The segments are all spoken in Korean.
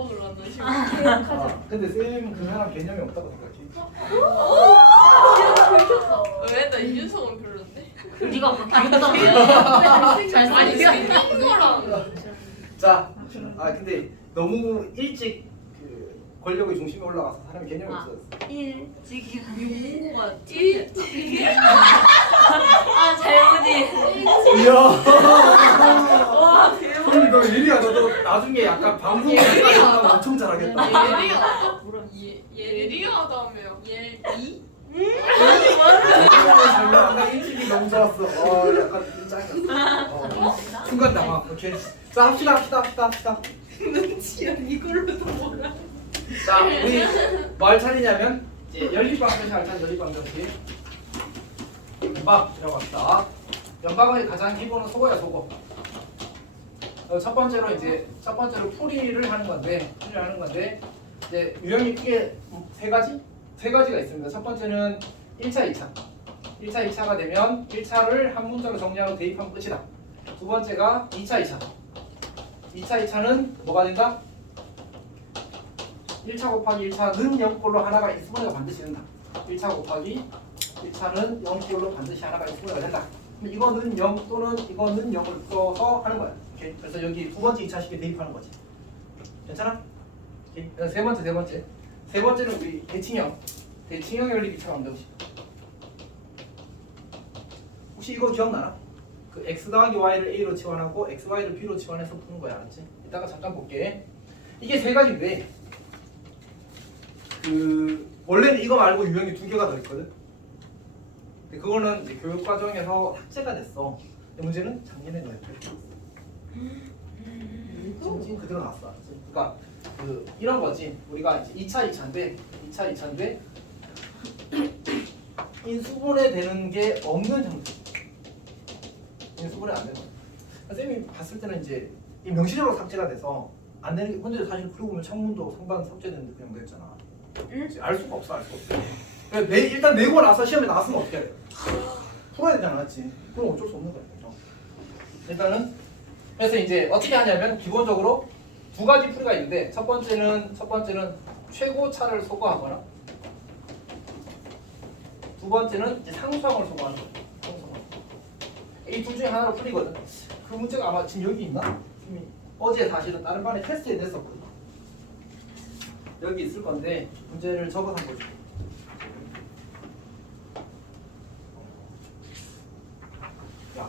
먹으러 왔나 싶어. 근데 쌤 그 사람 개념이 없다고 생각해. 왜? 나 이준성은 별론데. 네가 뭐 귀엽다며. 아니 잘생겼어. 생긴 거랑. 자, 근데 너무 일찍 그 권력의 중심에 올라가서 사람이 개념이 없어졌어. 일찍이. 유부가 일찍. 아 잘못이. 이야. 와 대박. 형님 너 예리하다. 너 나중에 약간 방송 예리하다? 엄청 잘하겠다. 예리하다. 예리하다며. 예리? 아까 일찍이 너무 좋았어. 약간 짱이었어. 순간 당황. 오케이. 자 합시다. 눈치야 이걸로도 뭐라. 자 우리 뭘 차리냐면 이제 연립방 정식 할 차례 연립방 정식. 연방 들어갑시다. 연방의 가장 기본은 속어야 속어. 첫 번째로 풀이를 하는 건데 이제 유형이 크게 세 가지가 있습니다. 첫 번째는 1차, 2차. 1차, 2차가 되면 1차를 한 문자로 정리하고 대입하면 끝이다. 두 번째가 2차, 2차. 2차, 2차는 뭐가 된다? 1차 곱하기 1차는 0꼴로 하나가 있으면 반드시 된다. 1차 곱하기 1차는 0꼴로 반드시 하나가 있으면 된다. 그럼 이거는 0 또는 이거는 0을 써서 하는 거야. 오케이? 그래서 여기 두 번째 2차식에 대입하는 거지. 괜찮아? 오케이? 그래서 세 번째는 우리 대칭형 연립 2차 방정식. 혹시 이거 기억나나? 그 x 더하기 y를 a로 치환하고 x, y를 b로 치환해서 푸는 거야. 알았지? 이따가 잠깐 볼게. 이게 세 가지인데 원래는 이거 말고 유형이 두 개가 더 있거든. 근데 그거는 이제 교육 과정에서 삭제가 됐어. 근데 문제는 작년에 너희 지금 그대로 나왔어. 알았지? 그러니까 이런 거지. 우리가 이제 2차 2차인데 인수분해 되는 게 없는 형태. 인수분해 안 되는 거야. 쌤이 봤을 때는 이제 이 명시적으로 삭제가 돼서 안 되는 게, 근데 사실 그러고 보면 창문도 상반 삭제되는데 그냥 됐잖아. 알 수가 없어. 그러니까 일단 내고 나서 시험에 나왔으면 어떻게 해야 돼? 풀어야 되잖아, 맞지? 그럼 어쩔 수 없는 거야. 일단은 그래서 이제 어떻게 하냐면 기본적으로 두 가지 풀이가 있는데 첫 번째는 최고차를 소거하거나 두 번째는 이제 상수항을 소거하는 거야. 이 둘 중에 하나로 풀리거든. 그 문제가 아마 지금 여기 있나? 어제 사실은 다른 반에 테스트에 냈었거든. 여기 있을 건데 문제를 적어서 한번 볼게. 야,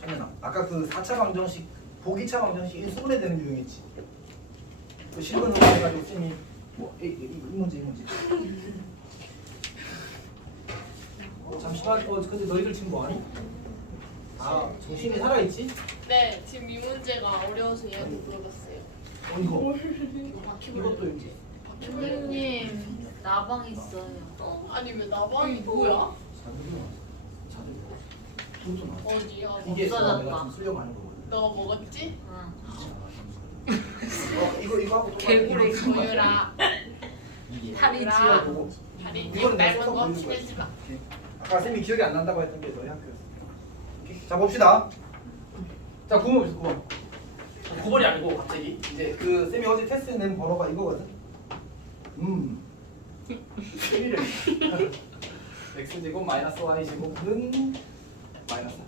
천연아, 아까 그 4차 방정식, 보기차 방정식 인수분해 되는 유형이지. 그 실근으로 해가지고 쌤이 이 문제. 잠시만. 근데 너희들 지금 뭐하니? 정신이 살아있지? 네, 지금 이 문제가 어려워서 얘한테 물어봤어요. 이거. 이것도 이제. 선생님 나방 있어요. 아니 왜 나방이 뭐야? 자들. 어디야? 이게 없어졌다. 내가 좀 쓰려고 하는 거거든. 너가 먹었지? 응. 이거 하고 개구리 조유라. 탈이 얘들아. 지어보고. 다리 이거는 내가 얇은 써서 거 보여줄 거야. 친해지 마. 아까 쌤이 기억이 안 난다고 했던 게 너희 학교였어. 오케이. 자 봅시다. 자 9번 봅시다. 9번이 아니고 갑자기 이제 그 쌤이 어제 테스트에 낸 번호가 이거거든. 11을 x제곱 마이너스 y제곱은 마이너스.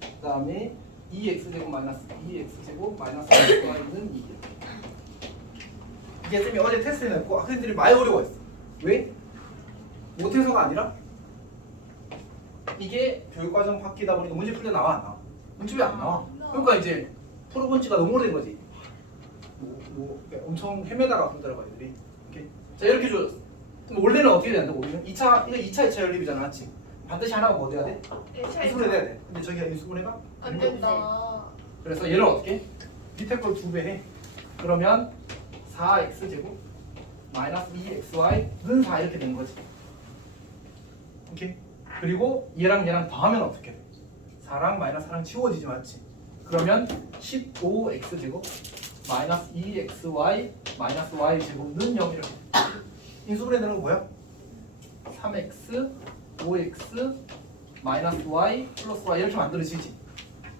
그 다음에 2x제곱 마이너스 2x제곱 마이너스 y는 2. 이게 쌤이 어제 테스트에 냈고 학생들이 많이 어려워했어. 왜? 못해서가 아니라 이게 교육과정 바뀌다 보니까 문제 풀려 나와 안 나와? 문제 왜 안 나와? 그러니까 이제 풀어본 지가 너무 오래된 거지. 엄청 헤매다가 풀더라고 애들이. 이렇게. 자 이렇게 줘줬어. 그럼 원래는 어떻게 된다고 우리는? 2차 연립이잖아, 맞지? 반드시 하나가 뭐 돼야 돼? 인수분해 돼야 돼. 근데 저기가 인수분해가 안 된다. 그래서 얘를 어떻게? 밑에 걸 2배 해. 그러면 4x제곱 마이너스 2xy는 4 이렇게 되는 거지. 오케이? 그리고 얘랑 더하면 어떻게 돼? 4랑 마이너스 4랑 치워지지, 맞지? 그러면 15x제곱 마이너스 2xy 마이너스 y제곱은 0 이렇게. 인수분해 되는 거 뭐야? 3x 5x 마이너스 y 플러스 y 이렇게 만들어지지.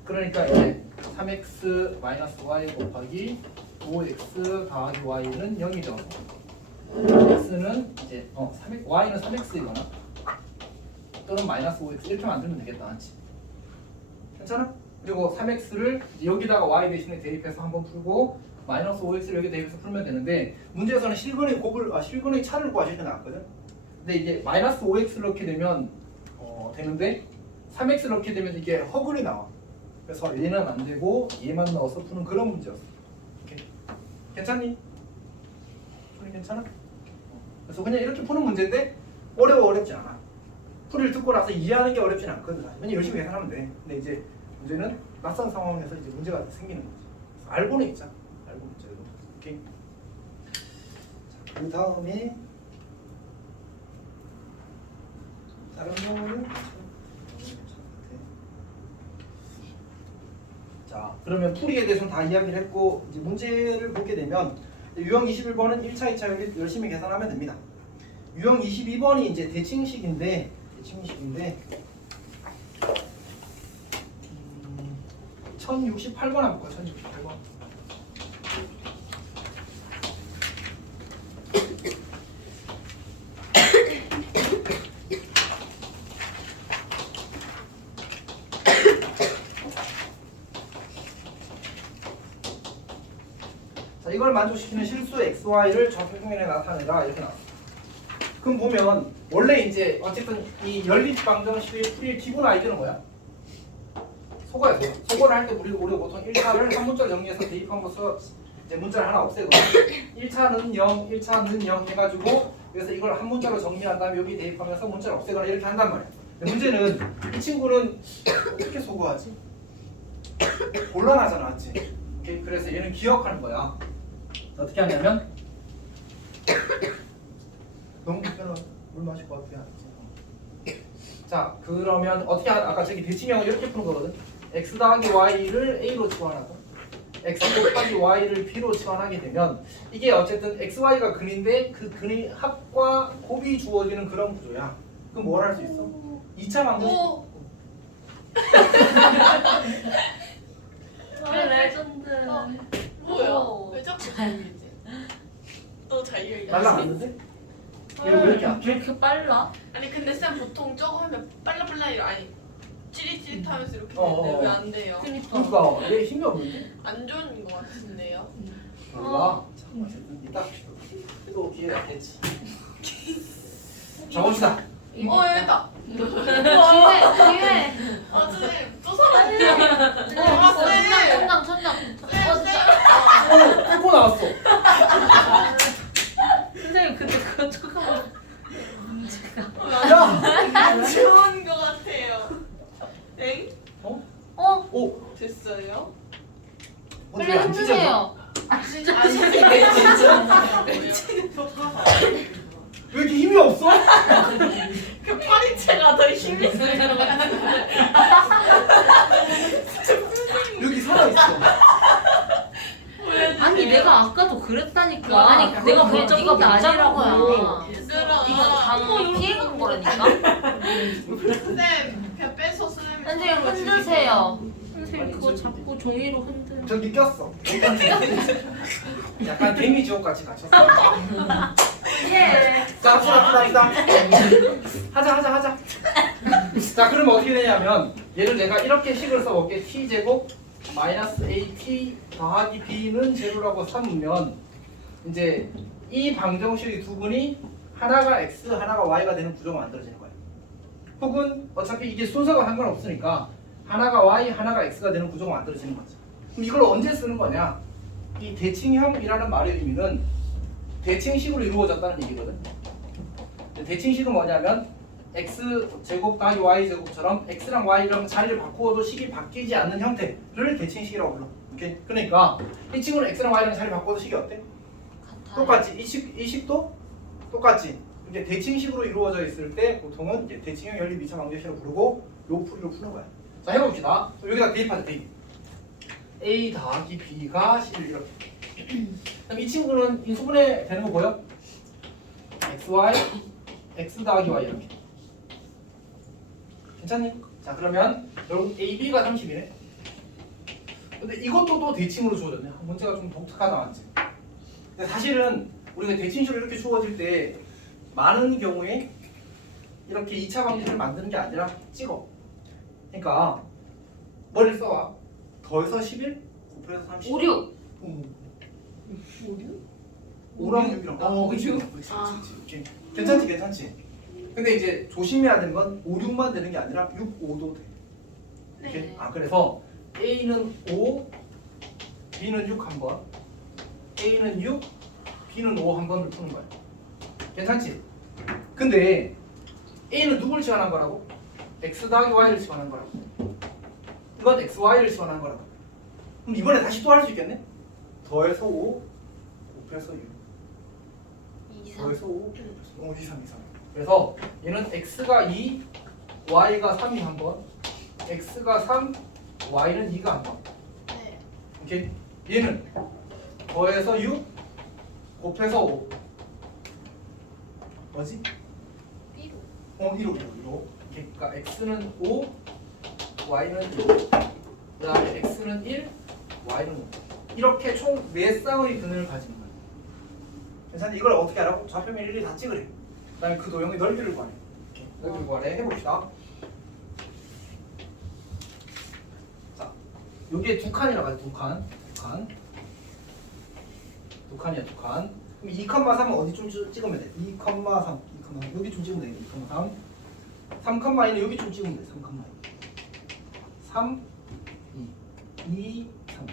그러니까 이제 3x 마이너스 y 곱하기 5x 더하기 y는 0이죠. x는 이제 y는 3x이거나 또는 마이너스 5x 이렇게 만들면 되겠다. 맞지? 괜찮아? 그리고 3x를 여기다가 y 대신에 대입해서 한번 풀고 마이너스 5x를 여기 대입해서 풀면 되는데 문제에서는 실근의 차를 구하실 때 나왔거든. 근데 이제 마이너스 5x를 넣게 되면 되는데 3x를 넣게 되면 이게 허글이 나와. 그래서 얘는 안 되고 얘만 넣어서 푸는 그런 문제였어. 오케이. 괜찮니? 소리 괜찮아? 그래서 그냥 이렇게 푸는 문제인데 어렵지 않아. 풀이를 듣고 나서 이해하는 게 어렵진 않거든. 그냥 열심히 계산하면 돼. 근데 이제 문제는 낯선 상황에서 이제 문제가 생기는 거지. 알고는 있자. 알고 있자. 오케이. 자, 그 다음에 다른 경우는 자, 그러면 풀이에 대해서는 다 이야기를 했고 이제 문제를 보게 되면 유형 21번은 1차, 2차 열심히 계산하면 됩니다. 유형 22번이 이제 대칭식인데 1068번 한번 볼까요? 1068번. 자, 이걸 만족시키는 실수 xy를 좌표평면에 나타내라 이렇게 나왔어. 그럼 보면 원래 이제 어쨌든 이 연립방정식의 풀이의 기본 아이디어는 뭐야? 소거야. 소거를 할 때 우리가 보통 1차를 한 문자로 정리해서 대입함으로써 이제 문자를 하나 없애거든. 1차는 0, 1차는 0 해가지고 그래서 이걸 한 문자로 정리한 다음에 여기 대입하면서 문자를 없애거나 이렇게 한단 말이야. 문제는 이 친구는 어떻게 소거하지? 곤란하잖아, 맞지? 오케이? 그래서 얘는 기억하는 거야. 어떻게 하냐면 너무 불편한 물 마실 것 같아. 자, 그러면 어떻게 아까 저기 대칭형을 이렇게 푸는 거거든. x 더하기 y를 a로 치환하고 x 곱하기 y를 b로 치환하게 되면 이게 어쨌든 x, y가 근인데 그 근의 합과 곱이 주어지는 그런 구조야. 그럼 뭘 할 수 있어? 2차 방정식. 레전드. 뭐야? 왜 자꾸 자유이지? 또 자유이지? 날라갔는데? 얘 왜 이렇게 왜 약해? 이렇게 빨라? 아니 근데 쌤 보통 저거 하면 빨라빨라 아니 찌릿찌릿하면서 이렇게 어, 되는데 어. 왜 안 돼요? 그러니까 얘 힘이 없는데? 안 좋은 것 같은데요? 몰라. 잠깐만, 이따 합시다. 또 기회가 있겠지. 적읍시다. 여기다. 기회. 아 선생님 또 사라졌네. 쌤. 천장. 쌤. 뚫고 나왔어. 선생님 근데 그거 조금만 야! 안 좋은 것 같아요. 엥? 오! 됐어요? 왜 빨리 안 찢어져? 힘드세요. 진짜 아니 진짜 미치는 거 봐. 왜 이렇게 힘이 없어? 그 파리채가 더 힘이 세요. 여기 살아있어. 아니 내가 아까도 그랬다니까. 아니 내가 그냥 이거 못 잡은 거야. 얘들아. 이거 당 피해간 거라니까. 쌤, 배 빼서 쌤. 선생님 흔드세요. 선생님 그거 자꾸 종이로 흔들어. 저기 꼈어. 약간 개미 지옥 같이 갇혔어. 예. 자, 합시다. 하자. 자, 그러면 어떻게 되냐면 얘를 내가 이렇게 식을 써볼게. t제곱 마이너스 at 더하기 b는 제로라고 삼으면 이제 이 방정식의 두 분이 하나가 x, 하나가 y가 되는 구조가 만들어지는 거예요. 혹은 어차피 이게 순서가 상관없으니까 하나가 y, 하나가 x가 되는 구조가 만들어지는 거죠. 그럼 이걸 언제 쓰는 거냐? 이 대칭형이라는 말의 의미는 대칭식으로 이루어졌다는 얘기거든. 대칭식은 뭐냐면 x제곱 더하기 y제곱처럼 x랑 y랑 자리를 바꾸어도 식이 바뀌지 않는 형태를 대칭식이라고 불러. 오케이? 그러니까 이 친구는 x랑 y랑 자리 바꾸어도 식이 어때? 똑같지. 이 식도 똑같지. 이게 대칭식으로 이루어져 있을 때 보통은 이제 대칭형 연립 2차 방정식으로 부르고 요 풀이로 푸는 거야. 자, 해봅시다. 여기다 대입하자. 대입. a 더하기 b가 C를 이렇게. 그럼 이 친구는 인수분해 되는 거 보여? xy x 더하기 y 이렇게. 괜찮니? 자, 그러면 여러분 ab가 30이네. 근데 이것도 또 대칭으로 주어졌네. 문제가 좀 독특하다 맞지? 근데 사실은 우리가 대칭식으로 이렇게 주어질 때 많은 경우에 이렇게 2차 방정식을 만드는 게 아니라 찍어. 그러니까 머리를 써와. 더해서 11 곱해서 30. 5, 6. 5랑 6이랑 그치. 그치. 괜찮지. 근데 이제 조심해야 되는 건 5, 6만 되는 게 아니라 6, 5도 돼. 이렇게? 네. 그래서 A는 5, B는 6 한 번, A는 6, B는 5 한 번을 푸는 거야. 괜찮지? 근데 A는 누굴 지원한 거라고? X 더하기 Y를 지원한 거라고. 이건 X, Y를 지원한 거라고. 그럼 이번에 다시 또 할 수 있겠네? 더해서 5, 곱해서 6. 2, 3. 더해서 5, 곱해서 2, 3. 그래서 얘는 X가 2, Y가 3이 한 번, X가 3, Y는 2가 한 번. 네. 오케이? 얘는 더해서 6, 곱해서 5. 뭐지? 1호. 1호. 그러니까 X는 5, Y는 2. 그 다음에 X는 1, Y는 5. 이렇게 총 4쌍의 근을 가진 거야. 괜찮니? 이걸 어떻게 하라고? 좌표면 일일이 다 찍으래. 그 다음에 그 도형의 넓이를 구하래. 넓이를 구하래. 해봅시다. 자, 요게 두 칸이라고 하죠. 두 칸. 두 칸이야, 두 칸. 그럼 2,3은 어디 좀 찍으면 돼? 2,3. 여기 좀 찍으면 돼. 2,3. 3,2는 여기 좀 찍으면 돼. 3,2. 3, 2, 2, 3.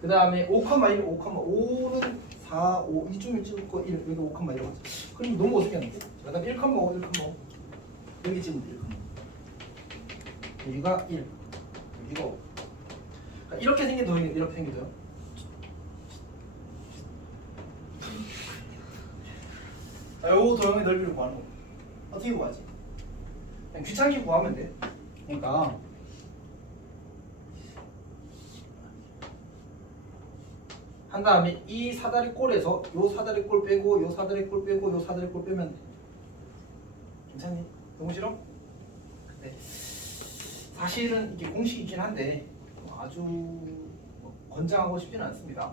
그 다음에 5,1, 5,5는 4, 5 이쯤에 찍을 거 1, 여기 5,1 이라고 하죠. 그럼 너무 어색했는데? 그 다음에 1,5, 1,5 여기 찍으면 돼. 1,5 여기가 1, 여기가 5. 그러니까 이렇게 생긴 도형이 이렇게 생긴 도형. 자, 요 도형의 넓이를 구하는 거. 어떻게 구하지? 그냥 귀찮게 구하면 돼. 그러니까 한 다음에 이 사다리 꼴에서 요 사다리 꼴 빼고 요 사다리 꼴 빼고 요 사다리 꼴 빼면 돼. 괜찮니? 너무 싫어? 네. 사실은 이게 공식이긴 한데 아주 권장하고 싶지는 않습니다.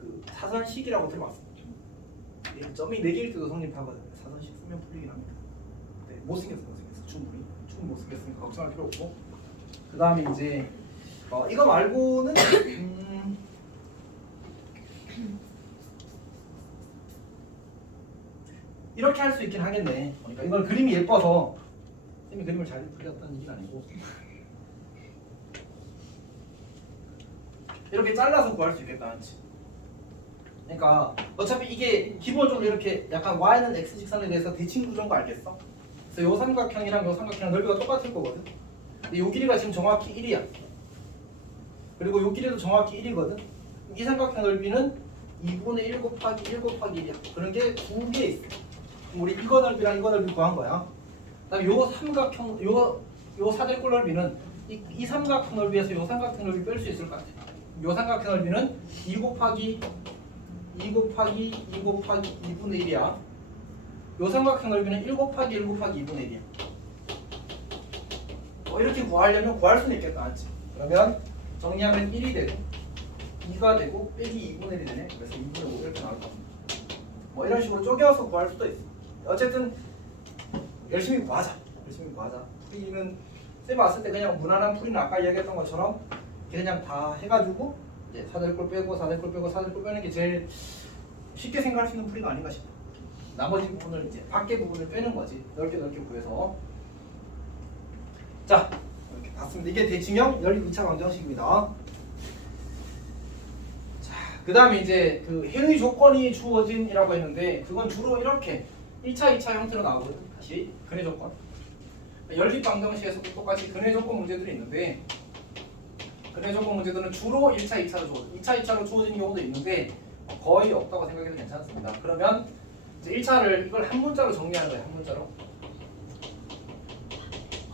그 사선식이라고 들어봤어요. 점이 4개일 때도 성립하거든요. 사선식 쓰면 풀리긴 합니다. 네, 못생겼어. 충분히 못생겼으니까 걱정할 필요 없고. 그 다음에 이제 이거 말고는 이렇게 할 수 있긴 하겠네. 그러니까 이건 그림이 예뻐서 쌤이 그림을 잘 그렸다는 얘기는 아니고 이렇게 잘라서 구할 수 있겠다. 그러니까 어차피 이게 기본적으로 이렇게 약간 y는 x 직선에 대해서 대칭 구조인 거 알겠어? 그래서 요 삼각형이랑 요 삼각형 넓이가 똑같을 거거든. 근데 요 길이가 지금 정확히 1이야. 그리고 요 길이도 정확히 1이거든. 이 삼각형 넓이는 2분의 1 곱하기 1 곱하기 1이야. 그런 게 2개 있어. 그럼 우리 이거 넓이랑 이거 넓이 구한 거야. 그다음에 요 삼각형 요 사대꼴 넓이는 이 삼각형 넓이에서 요 삼각형 넓이 뺄 수 있을 것 같아. 요 삼각형 넓이는 2 곱하기 2 곱하기 2 곱하기 2분의 1이야. 요 삼각형 넓이는 1 곱하기 1 곱하기 2분의 1이야. 이렇게 구하려면 구할 수는 있겠다. 맞지? 그러면 정리하면 1이 되고 2가 되고 빼기 2분의 1이 되네. 그래서 2분의 5 이렇게 나올 겁니다. 이런 식으로 쪼개서 구할 수도 있어. 어쨌든 열심히 구하자. 풀이는 쌤 봤을 때 그냥 무난한 풀이는 아까 이야기했던 것처럼 그냥 다 해가지고 이제 사다리꼴 빼고 사다리꼴 빼고 사다리꼴 빼는 게 제일 쉽게 생각할 수 있는 풀이가 아닌가 싶어. 나머지 부분을 이제 밖에 부분을 빼는 거지. 넓게 구해서. 자, 이렇게 봤습니다. 이게 대칭형 연립 2차 방정식입니다. 자, 그 다음에 이제 그 해의 조건이 주어진이라고 했는데 그건 주로 이렇게 1차, 2차 형태로 나오거든. 다시 근해 조건. 연립 방정식에서도 똑같이 근해 조건 문제들이 있는데 근해 조건 문제들은 주로 1차, 2차로 주어져. 2차, 2차로 주어지는 경우도 있는데 거의 없다고 생각해도 괜찮습니다. 그러면 이제 1차를 이걸 한 문자로 정리하는 거예요. 한 문자로.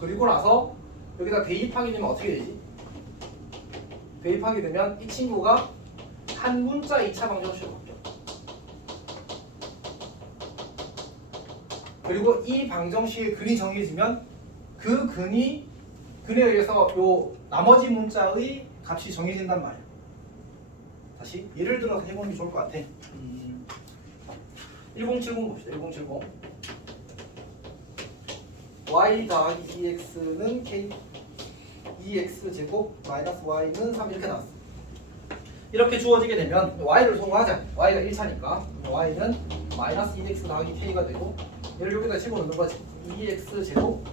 그리고 나서 여기다 대입하게 되면 어떻게 되지? 대입하게 되면 이 친구가 한 문자 2차 방정식으로 바뀌어. 그리고 이 방정식의 근이 정해지면 그 근이 그에 의해서 요 나머지 문자의 값이 정해진단 말이야. 다시 예를 들어서 해보는 게 좋을 것 같아. 1070 봅시다. 1070 y 더하기 2x는 k 2x 제곱 마이너스 y는 3 이렇게 나왔어. 이렇게 주어지게 되면 y를 소거하자. y가 1차니까 y는 마이너스 2x 더하기 k가 되고 얘를 여기다 집어넣는 거지. 2x 제곱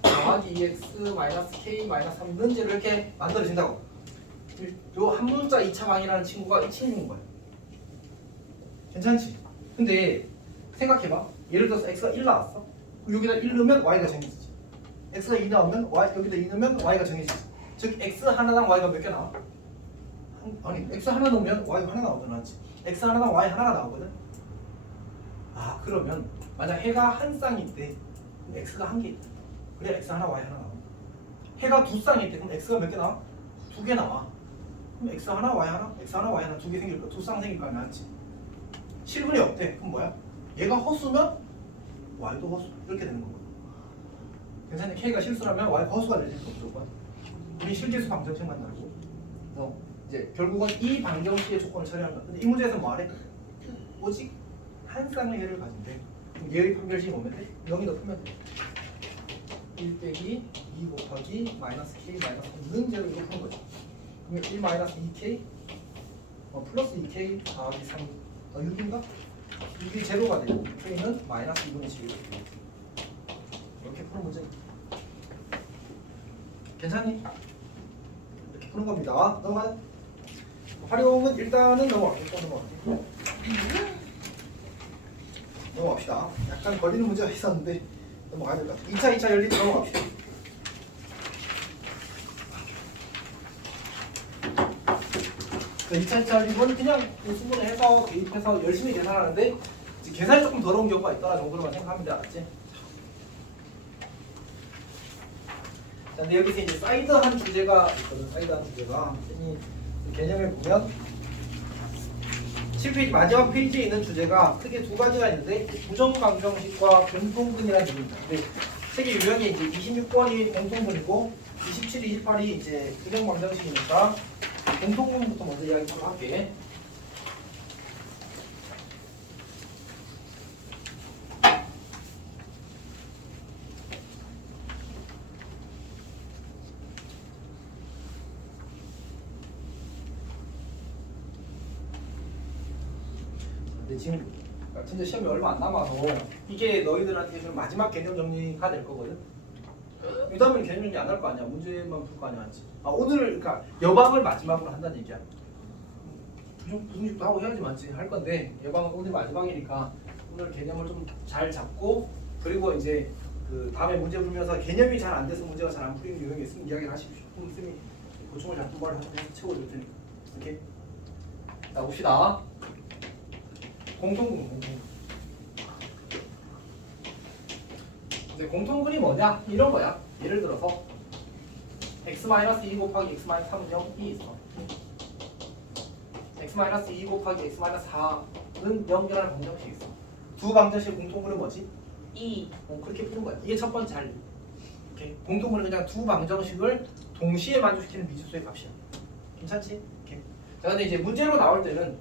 더하기 2x 마이너스 k 마이너스 3는 이렇게 만들어진다고. 요 한 문자 2차 방이라는 친구가 이 친구인 거야. 괜찮지? 근데 생각해봐. 예를 들어서 x가 1 나왔어. 여기다 1 넣으면 y가 정해지지. x가 2 나오면 여기다 2 넣으면 y가 정해지지. 즉 x 하나당 y가 몇 개 나와? 아니 x 하나 넣으면 y 하나 나오잖아. x 하나당 y 하나가 나오거든. 아 그러면 만약 해가 한 쌍일 때 그럼 x가 한 개 있다. 그래 x 하나 y 하나 나와. 해가 두 쌍일 때 그럼 x가 몇 개 나와? 2개 나와. 그럼 x 하나 y 하나, x 하나 y 하나 2개 생길 거야. 두 쌍 생길 거 맞지? 실근이 없대. 그럼 뭐야? 얘가 허수면 y도 허수. 이렇게 되는 거거든. 괜찮네. k가 실수라면 y가 허수가 될 수 없어. 우리 실계수 방정식만 나고. 그래서 이제 결국은 이 방정식의 조건을 처리하는 거야. 근데 이 문제에서 뭐하래? 오직 한 쌍의 해를 가진대. 그럼 얘의 판별식이 뭐면 돼? 0이 넣으면 돼. 1 빼기 2 곱하기 마이너스 k 마이너스 3는 제로 이렇게 푸는 거죠. 그러면 1 마이너스 2k 플러스 2k 더하기 3 6인가? 6이 제로가 되고 k는 마이너스 2분의 7 이렇게 푸는 문제. 괜찮니? 이렇게 푸는 겁니다. 넘어가자. 활용은 일단은 넘어갈게. 넘어갑시다. 약간 걸리는 문제가 있었는데 넘어가야 될 것 같아. 2차 열립 넘어갑시다. 자, 2차 열립은 그냥 수분을 해서 대입해서 열심히 계산하는데 계산이 조금 더러운 경우가 있더라 정도로만 생각하면 돼. 알았지? 자, 근데 여기서 이제 사이드한 주제가 있거든. 사이드한 주제가 이 개념을 보면 7페이지 마지막 페이지에 있는 주제가 크게 두 가지가 있는데 부정방정식과 공통분이라는 얘기입니다. 근데 책의 유형이 이제 26번이 공통분이고 27, 28이 이제 부정방정식이니까 공통분부터 먼저 이야기 좀 할게. 근데 지금 진짜 시험이 얼마 안 남아서 이게 너희들한테 좀 마지막 개념 정리가 될 거거든. 이 다음엔 개념 정리 안 할 거 아니야. 문제만 풀 거 아니야. 오늘 그러니까 여방을 마지막으로 한다는 얘기야. 부정식도 하고 해야지 맞지 할 건데 여방은 오늘 마지막이니까 오늘 개념을 좀 잘 잡고 그리고 이제 그 다음에 문제 풀면서 개념이 잘 안 돼서 문제가 잘 안 풀리는 유형이 있으면 이야기를 하십시오. 그럼 쌤이 보충을 잘 두번 해서 채워줄 테니까. 오케이. 자 봅시다. 공통분. 근데 공통분이 뭐냐? 이런 거야. 예를 들어서 x-2 곱하기 x-3은 0이 있어. x-2 곱하기 x-4는 0이라는 방정식이 있어. 두 방정식의 공통분은 뭐지? 2. 그렇게 푸는 거야. 이게 첫 번째 할 일. 오케이. 공통분은 그냥 두 방정식을 동시에 만족시키는 미지수의 값이야. 괜찮지? 오케이. 자, 근데 이제 문제로 나올 때는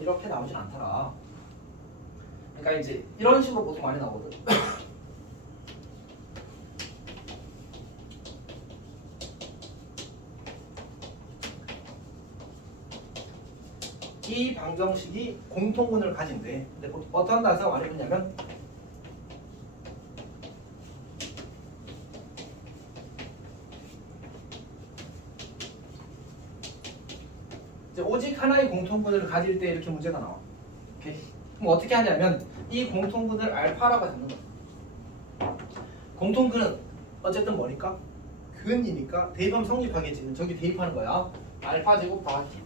이렇게 나오진 않더라. 그러니까 이제 이런 식으로 보통 많이 나오거든. 이 방정식이 공통분을 가진대. 근데 어떤 단서가 많이 붙냐면 이제 오직 하나의 공통분을 가질 때 이렇게 문제가 나와. 오케이. 그럼 어떻게 하냐면 이 공통분을 알파라고 잡는 거야. 공통분은 어쨌든 뭐니까? 근이니까 대입하면 성립하겠지. 저기 대입하는 거야. 알파 제곱 더하기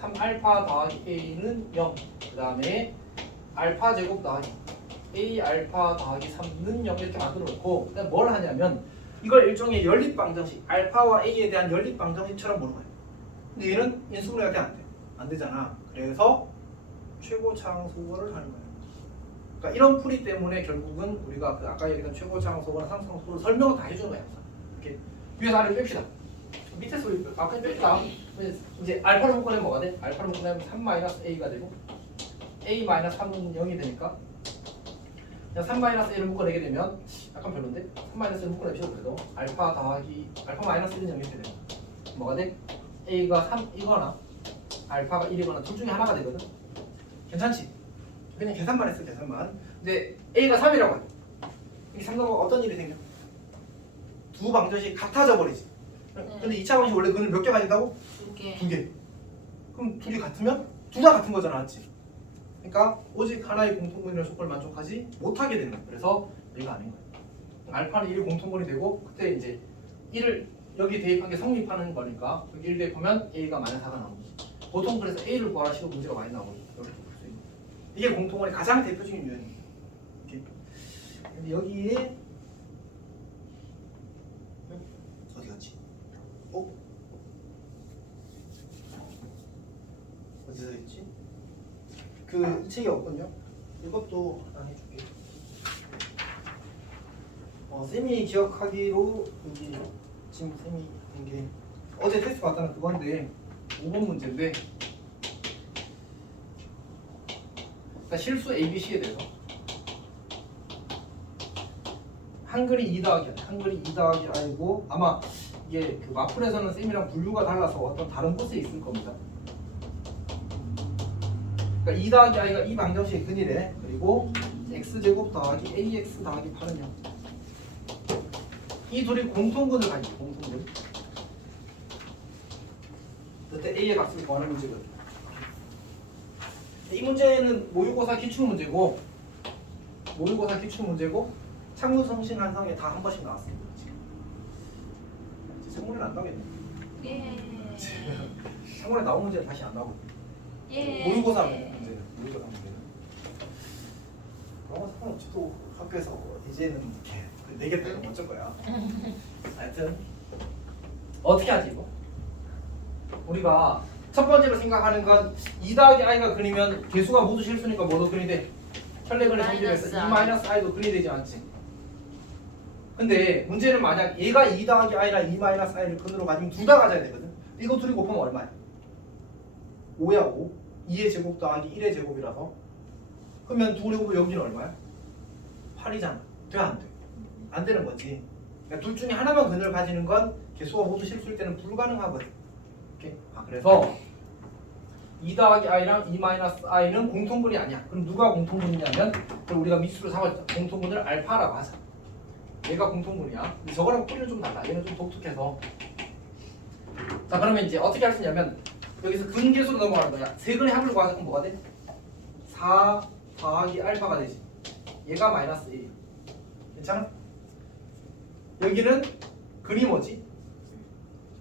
3알파 더하기 a는 0. 그 다음에 알파 제곱 더하기 a 알파 더하기 3는 0 이렇게 만들어 놓고 그다음 뭘 하냐면 이걸 일종의 연립 방정식 알파와 a에 대한 연립 방정식처럼 보는 거야. 근데 얘는 인수분해가 돼 안 돼? 안 되잖아. 그래서 최고차항소거를 하는 거야. 그러니까 이런 풀이 때문에 결국은 우리가 그 아까 얘기했던 최고차항소거나 상수항소거를 설명을 다 해주는 거야. 항상. 이렇게 위에서 아래로 뺍시다. 밑에 소리 아까 뺐다. 이제 알파를 묶어내면 뭐가 돼? 알파를 묶어내면 3-a가 되고 a-3은 0이 되니까 그냥 3-a를 묶어내게 되면 약간 별론데? 3-1을 묶어냅시다. 그래도 알파 더하기 알파 마이너스 1은 0 이렇게 되면 뭐가 돼? a가 3이거나 알파가 1이거나 둘 중에 하나가 되거든. 괜찮지? 그냥 계산만 했어. 계산만. 근데 a가 3이라고 해. 이게 상관없이 어떤 일이 생겨? 두 방정식이 같아져 버리지. 근데 2차 방식 원래 그는 몇 개 가진다고? 2개. 2개. 그럼 둘이 같으면 둘 다 같은 거잖아, 맞지? 그러니까 오직 하나의 공통분이라는 조건을 만족하지 못하게 되는 거야. 그래서 얘가 아닌 거야. 알파는 1이 공통분이 되고 그때 이제 1을 여기 대입한 게 성립하는 거니까 여기 1 대입하면 a가 -4가 나오는 거지. 보통 그래서 a를 구하라 식으로 문제가 많이 나오거든. 이렇게 볼 수 있는. 이게 공통분의 가장 대표적인 유형이에요. 이렇게. 근데 여기에 어디 갔지? 어디서 했지? 그 책이 없군요. 이것도 하나 해줄게. 쌤이 기억하기로 여기 지금 쌤이 한 게 어제 테스트 봤다는 그건데 5번 문제인데 그러니까 실수 ABC에 대해서 한글이 2 더하기 한글이 2 더하기 I고 아마 이게 그 마플에서는 쌤이랑 분류가 달라서 어떤 다른 곳에 있을 겁니다. 그러니까 2 더하기 I가 이 방정식의 근이래. 그리고 X제곱 더하기 AX 더하기 8은 0. 이 둘이 공통근을 가지고 공통근. 그때 A의 값을 구하는 문제거든. 이 문제는 모의고사 기출문제고 창문성신 한성에 다 한 번씩 나왔습니다. 창문에 안 나오겠네. 예. 창문에 나온 문제는 다시 안 나오거든. 예. 모의고사 문제는 그런 거 상관없지. 또 학교에서 이제는 이렇게 내겠다면 어쩔 거야. 하여튼 어떻게 하지 이거? 우리가 첫 번째로 생각하는 건 2 더하기 i가 근이면 개수가 모두 실수니까 뭐도 근이 돼? 혈례근의 성질에서 2-i도 근이 되지 않지? 근데 문제는 만약 얘가 2 더하기 i랑 2-i를 근으로 가지면 둘 다 가져야 되거든. 이거 둘이 곱하면 얼마야? 5야 5. 2의 제곱 더하기 1의 제곱이라서 그러면 둘이 곱하면 여기는 얼마야? 8이잖아. 돼 안 돼? 안 되는 거지. 그러니까 둘 중에 하나만 근을 가지는 건 개수가 모두 실수일 때는 불가능하거든. 오케이? 그래서 2 더하기 i랑 2-i는 공통분이 아니야. 그럼 누가 공통분이냐면 그럼 우리가 미수를 삼았죠. 공통분을 알파라고 하자. 얘가 공통분이야. 근데 저거랑 뿌리는 좀 달라. 얘는 좀 독특해서. 자 그러면 이제 어떻게 할 수 있냐면 여기서 근계수로 넘어가는 거야. 세 근의 합을 구하자. 그럼 뭐가 돼? 4 더하기 알파가 되지. 얘가 -1. 괜찮아? 여기는 근이 뭐지?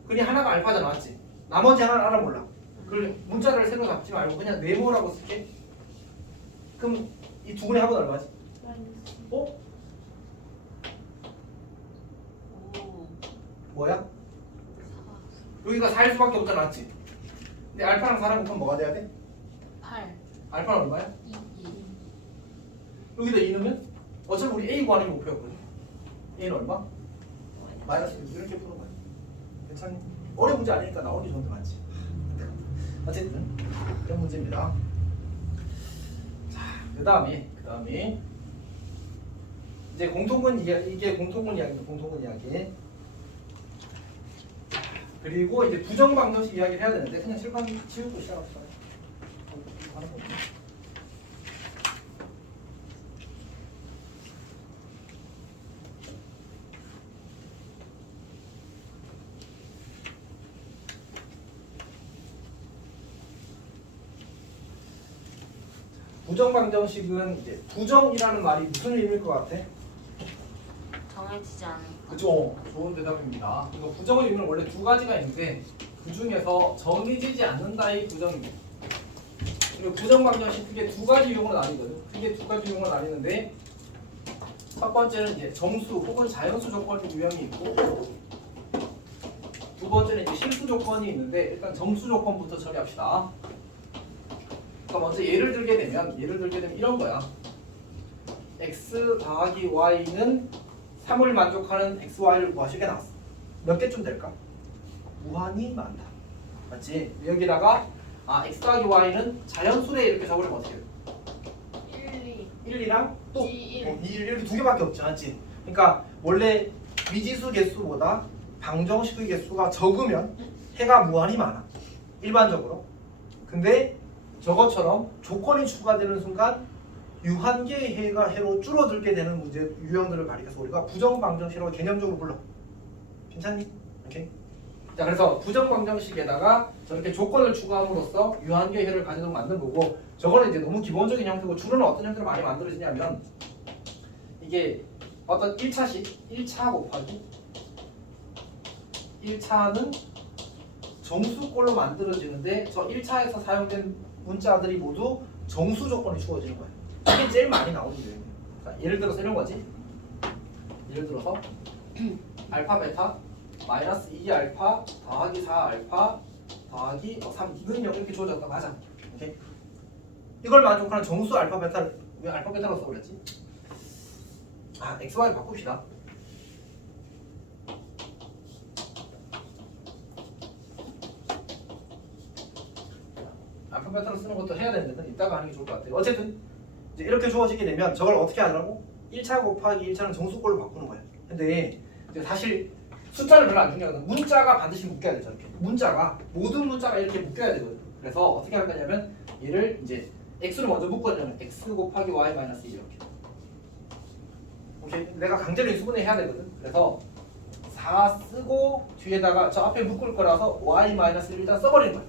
근이 하나가 알파잖아, 맞지? 나머지 하나는 알아 몰라. 그 문자를 새로 잡지 말고 그냥 네모라고 쓸게. 그럼 이 두 근의 합은 얼마지? 어? 뭐야? 여기가 4일 수밖에 없잖아, 맞지? 근데 알파랑 4랑 곱하면 뭐가 돼야 돼? 8. 알파는 얼마야? 2. 여기다 2 넣으면 어차피 우리 A 구하는 게 목표였거든. A는 얼마? 마이너스 6 이렇게 푸는 거야. 괜찮니? 어려운 문제 아니니까 나오는 게 좋은데 맞지? 어쨌든 이런 문제입니다. 자, 그 다음에 이제 공통분 이게 공통분 이야기입니다. 공통분 이야기. 그리고 이제 부정 방정식 이야기를 해야 되는데 그냥 칠판 치우고 시작합시다. 하는 거지. 부정 방정식은 이제 부정이라는 말이 무슨 의미일 것 같아? 정해지지 않을까. 그죠? 좋은 대답입니다. 이거 부정의 의미는 원래 두 가지가 있는데 그 중에서 정해지지 않는다의 부정입니다. 그리고 부정 방정식 크게 두 가지 유형으로 나뉘거든. 크게 두 가지 유형으로 나뉘는데 첫 번째는 이제 정수 혹은 자연수 조건의 유형이 있고 두 번째는 이제 실수 조건이 있는데 일단 정수 조건부터 처리합시다. 그러니까 먼저 예를 들게 되면 이런 거야. x 더하기 y는 3을 만족하는 x, y를 구하시게 나왔어. 몇 개쯤 될까? 무한히 많다. 맞지? 여기다가 x 더하기 y는 자연수래 이렇게 적으면 어떻게 돼? 1, 2, 1이랑 또 2, 1. 2 이렇게 두 개밖에 없지 않지? 그러니까 원래 미지수 개수보다 방정식의 개수가 적으면 해가 무한히 많아. 일반적으로. 근데 저것처럼 조건이 추가되는 순간 유한계의 해가 해로 줄어들게 되는 문제 유형들을 가리켜서 우리가 부정방정식이라고 개념적으로 불러. 괜찮니? 오케이. 자, 그래서 부정방정식에다가 저렇게 조건을 추가함으로써 유한계의 해를 가지도록 만든 거고, 저거는 이제 너무 기본적인 형태고, 줄은 어떤 형태로 많이 만들어지냐면 이게 어떤 1차식 1차 곱하기 1차는 정수꼴로 만들어지는데, 저 1차에서 사용된 문자들이 모두 정수 조건이 주어지는 거예요. 이게 제일 많이 나오는 거예요. 자, 예를 들어서 이런 거지. 예를 들어서 알파 베타 마이너스 2알파 더하기 4알파 더하기 3 이건 이렇게 주어졌다. 맞아. 오케이. 이걸 만족하는 정수 알파 베타를 왜 알파 베타로 써버렸지? 아, XY 바꿉시다. 알파 베타로 쓰는 것도 해야 되는데 이따가 하는 게 좋을 것 같아요. 어쨌든 이제 이렇게 주어지게 되면 저걸 어떻게 하더라고? 1차 곱하기 1차는 정수꼴로 바꾸는 거야. 근데 이제 사실 숫자를 별로 안 중요하거든. 문자가 반드시 묶여야 되죠. 이렇게. 문자가 모든 문자가 이렇게 묶여야 되거든. 그래서 어떻게 할 거냐면 얘를 이제 x를 먼저 묶어주면 x 곱하기 y 마이너스 2 이렇게. 오케이. 내가 강제로 인수분해 해야 되거든. 그래서 4 쓰고 뒤에다가 저 앞에 묶을 거라서 y 마이너스 1 일단 써버리는 거야.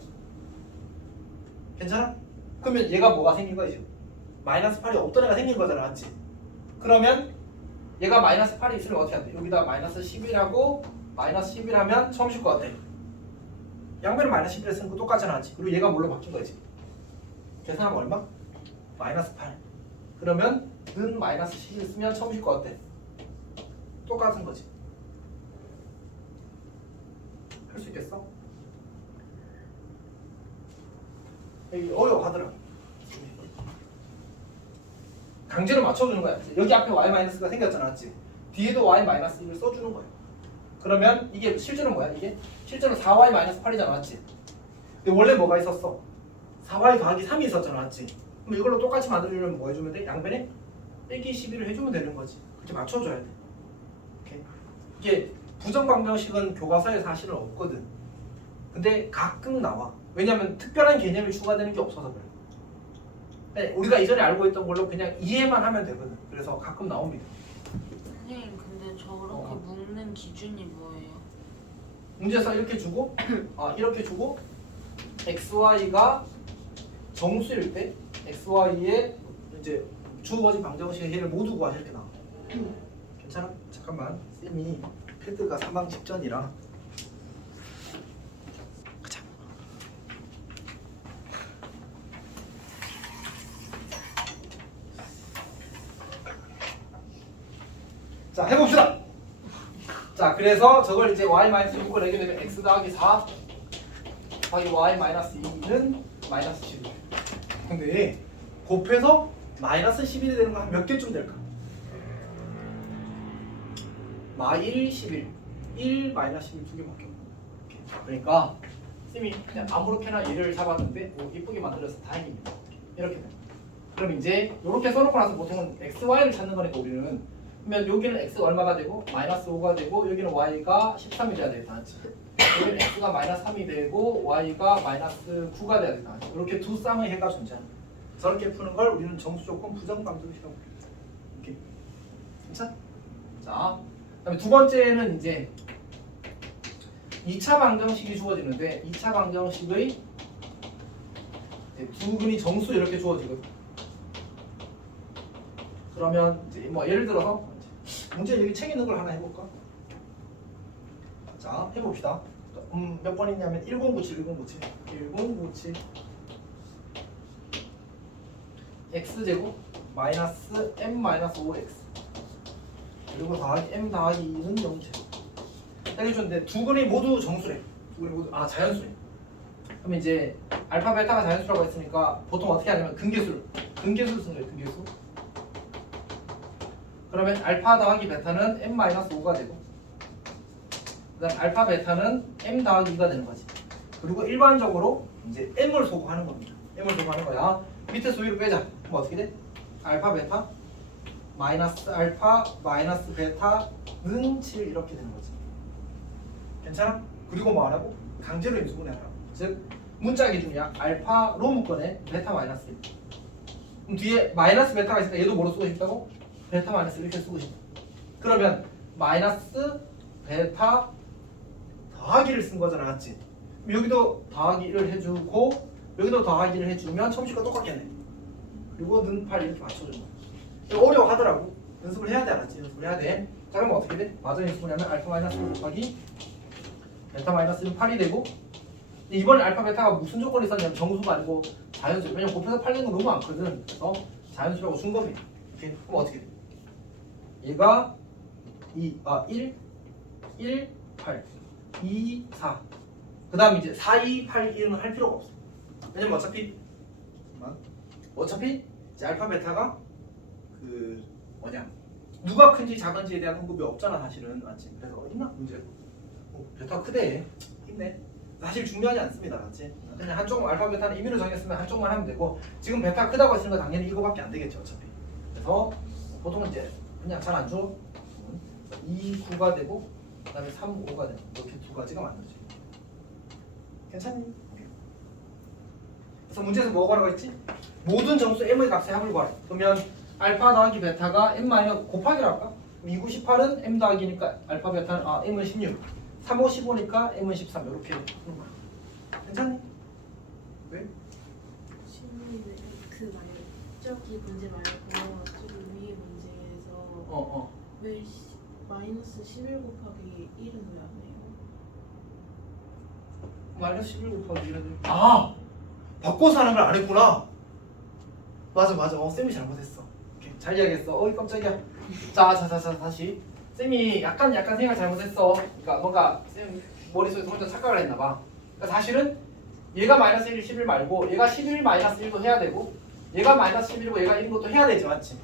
괜찮아? 그러면 얘가 뭐가 생긴 거야 지금? 마이너스 8이 없던 애가 생긴 거잖아, 맞지? 그러면 얘가 마이너스 8이 있으면 어떻게 한대? 여기다 마이너스 11하고 마이너스 11하면 처음 실 거 같아. 양변을 마이너스 11에 쓰는 거 똑같잖아, 맞지? 그리고 얘가 뭘로 바뀐 거지? 계산하면 얼마? 마이너스 8. 그러면 는 마이너스 11 쓰면 처음 실 거 같아. 똑같은 거지. 할 수 있겠어? 여기 어려워하더라. 강제로 맞춰주는 거야. 여기 앞에 y-가 생겼잖아, 맞지? 뒤에도 y-1을 써주는 거야. 그러면 이게 실제로 뭐야? 이게 실제로 4y-8이잖아, 맞지? 근데 원래 뭐가 있었어? 4y 더하기 3이 있었잖아, 맞지? 그럼 이걸로 똑같이 만들려면 뭐 해주면 돼? 양변에 빼기 11을 해주면 되는 거지. 그렇게 맞춰줘야 돼. 오케이? 이게 부정방정식은 교과서에 사실은 없거든. 근데 가끔 나와. 왜냐면 특별한 개념이 추가되는 게 없어서 그래. 네, 우리가 이전에 알고 있던 걸로 그냥 이해만 하면 되거든. 그래서 가끔 나옵니다. 선생님 근데 저렇게 묶는 기준이 뭐예요? 문제에서 이렇게 주고 이렇게 주고 xy가 정수일 때 xy의 이제 주어진 방정식의 해를 모두 구하자 이렇게 나와. 괜찮아? 잠깐만. 쌤이 패드가 사망 직전이라. 자, 해봅시다. 자, 그래서 저걸 이제 y-6을 내게 되면 x 더하기 4 더하기 y-2는 마이너스 11. 근데 곱해서 마이너스 11이 되는 거 한 몇 개쯤 될까? 마1, 11. 1, 마이너스 11 두 개밖에 없고. 그러니까 쌤이 그냥 아무렇게나 얘를 잡았는데 이쁘게 만들어서 다행입니다. 이렇게 돼. 그럼 이제 이렇게 써놓고 나서 보통은 x, y를 찾는 거니까 우리는 그러면 여기는 x가 얼마가 되고 마이너스 5가 되고 여기는 y가 13이 돼야 되겠다. 여기는 x가 마이너스 3이 되고 y가 마이너스 9가 돼야 되겠다. 이렇게 두 쌍의 해가 존재하는 거야. 저렇게 푸는 걸 우리는 정수조건 부정방정식이라고 해요. 이렇게. 괜찮아? 자, 그다음에 두 번째는 이제 2차 방정식이 주어지는데 2차 방정식의 두 근이 정수 이렇게 주어지거든. 그러면 이제 뭐 예를 들어서 문제 여기 책에 있는 걸 하나 해볼까? 자, 해봅시다. 몇 번 있냐면 1097, 1097, 1097 x제곱 마이너스 m 마이너스 5x 그리고 더하기 m 더하기 2는 0제곱 이렇게 줬는데 두 근이 모두 정수래. 두 근이 모두 자연수래. 그럼 이제 알파 베타가 자연수라고 했으니까 보통 어떻게 하냐면 근계수를 쓰는 거예요. 근계수. 그러면 알파 더하기 베타는 m 마이너스 5가 되고, 그 그다음 알파 베타는 m 더하기 2가 되는 거지. 그리고 일반적으로 이제 m을 소구하는 겁니다. m을 소구하는 거야. 밑에 수위를 빼자. 그럼 어떻게 돼? 알파 베타 마이너스 알파 마이너스 베타는 7 이렇게 되는 거지. 괜찮아? 그리고 뭐 하라고? 강제로 인수분해하라고. 즉 문자 기준이야. 알파로 묶어내 베타 마이너스 1. 그럼 뒤에 마이너스 베타가 있으니까 얘도 뭐로 쓰고 싶다고? 베타 마이너스 이렇게 쓰고 싶다. 그러면 마이너스 베타 더하기를 쓴 거잖아, 맞지? 여기도 더하기를 해주고 여기도 더하기를 해주면 첨식과 똑같겠네. 그리고 는8 이렇게 맞춰주는 거야. 이거 어려워하더라고. 연습을 해야 돼, 알았지? 연습을 해야 돼. 자, 그럼 어떻게 돼? 맞아 연습하냐면 알파 마이너스 1 곱하기 베타 마이너스는 8이 되고 이번에 알파 베타가 무슨 조건이 있었냐면 정수가 아니고 자연수. 왜냐면 곱해서 8 낸 거 너무 많거든. 그래서 자연수라고 준 겁니다. 이렇게 그럼 어떻게 돼? 얘가 1, 8, 2, 4. 그 다음 이제 4, 2, 8, 1은 할 필요가 없어. 왜냐면 어차피 이제 알파 베타가 그 뭐냐 누가 큰지 작은지에 대한 언급이 없잖아 사실은. 맞지? 그래서 있나 문제? 베타 크대. 있네. 사실 중요하지 않습니다. 맞지? 그냥 한쪽 알파 베타는 임의로 정했으면 한쪽만 하면 되고 지금 베타 크다고 했으니까 당연히 이거밖에 안 되겠죠 어차피. 그래서 보통은 이제 그냥 잘 안 줘. 2, 9가 되고 그다음에 3, 5가 되고 이렇게 두 가지가 만들어져. 괜찮니? 그래서 문제에서 뭐 구하라고 했지? 모든 정수 m의 값의 합을 구하라. 그러면 알파 더하기 베타가 m 마이너스 곱하기로 할까? 2, 9, 18은 m 더하기니까 알파 베타는 m은 16 3, 5, 15니까 m은 13 이렇게 하는 거야. 괜찮니? 왜? 신이는 그 만약 저기 문제 말고 저기 위에 문제에서 왜 마이너스 11 곱하기 1은 왜 안 해요? 마이너스 11 곱하기 1은 바꿔서 하는 걸 안 했구나. 맞아. 쌤이 잘못했어. 오케이. 잘 이야기했어. 어이 깜짝이야. 자 다시. 쌤이 약간 생각 잘못했어. 그러니까 뭔가 쌤 머릿속에서 혼자 착각을 했나 봐. 그러니까 사실은 얘가 마이너스 1, 11 말고 얘가 11 마이너스 1도 해야 되고 얘가 마이너스 11이고 얘가 1인 것도 해야 되지, 맞지?